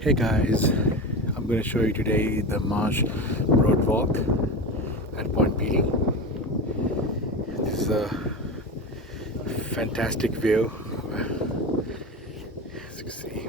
Hey guys, I'm going to show you today the Marsh Broadwalk at Point Pelee. This is a fantastic view. As you can see.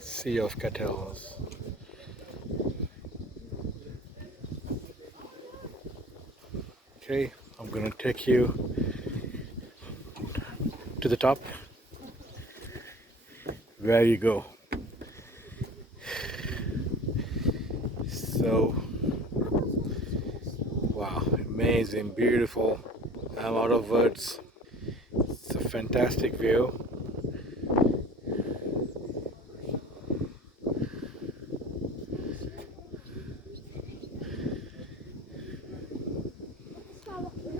Sea of Cattles. Okay, I'm gonna take you to the top where you go. So, wow, amazing, beautiful. I'm out of words. It's a fantastic view.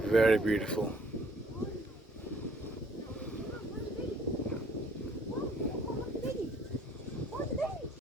Very beautiful.